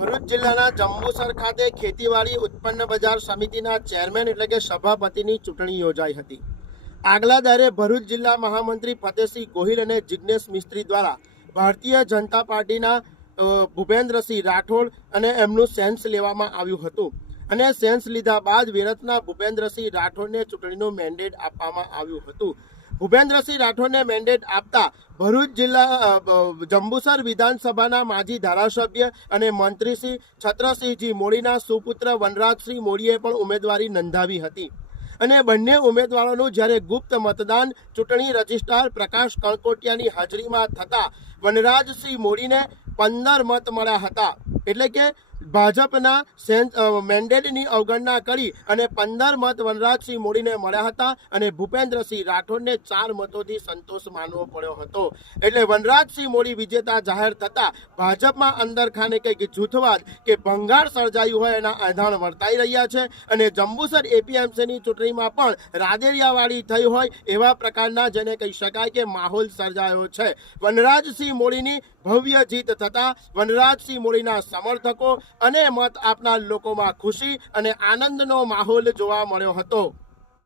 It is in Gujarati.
ભરૂચ જિલ્લાના જંબુસર ખાતે ખેતીવાડી ઉત્પન્ન બજાર સમિતિના ચેરમેન એટલે કે સભાપતિની ચૂંટણી યોજાઈ હતી. આગલા દરે ભરૂચ જિલ્લા મહામંત્રી ફતેહસિંહ ગોહિલ અને જિજ્ઞેશ મિસ્ત્રી દ્વારા ભારતીય જનતા પાર્ટીના ભૂપેન્દ્રસિંહ રાઠોડ અને એમનું સેન્સ લેવામાં આવ્યું હતું અને સેન્સ લીધા બાદ વિરતના ભૂપેન્દ્રસિંહ રાઠોડને ચૂંટણીનું મેન્ડેટ આપવામાં આવ્યું હતું. ભૂપેન્દ્રસિંહ રાઠોડને મેન્ડેટ આપતા ભરૂચ જિલ્લા જંબુસર વિધાનસભાના માજી ધારાસભ્ય અને મંત્રી શ્રી છત્રસિંહજી મોડીના સુપુત્ર વનરાજસિંહ મોડીએ પણ ઉમેદવારી નોંધાવી હતી. અને બંને ઉમેદવારોનું જ્યારે ગુપ્ત મતદાન ચૂંટણી રજિસ્ટ્રાર પ્રકાશ કળકોટિયાની હાજરીમાં થતા વનરાજસિંહ મોડીને પંદર મત મળ્યા હતા. એટલે કે ભાજપના મેન્ડેટની અવગણના કરી અને પંદર મત વનરાજસિંહ મોડીને મળ્યા હતા અને ભૂપેન્દ્રસિંહ રાઠોડને ચાર મતોથી સંતોષ માનવો પડ્યો હતો. એટલે વનરાજસિંહ મોડી વિજેતા જાહેર થતા ભાજપમાં અંદર ખાને કંઈક જૂથવાદ કે ભંગાર સર્જાયું હોય એના આધાર વર્તાઈ રહ્યા છે અને જંબુસર એપીએમસીની ચૂંટણીમાં પણ રાદેરિયાવાળી થઈ હોય એવા પ્રકારના જેને કહી શકાય કે માહોલ સર્જાયો છે. વનરાજસિંહ મોડીની ભવ્ય જીત થતા વનરાજસિંહ મોડીના સમર્થકો અને મત આપનાર લોકોમાં ખુશી અને આનંદનો માહોલ જોવા મળ્યો હતો.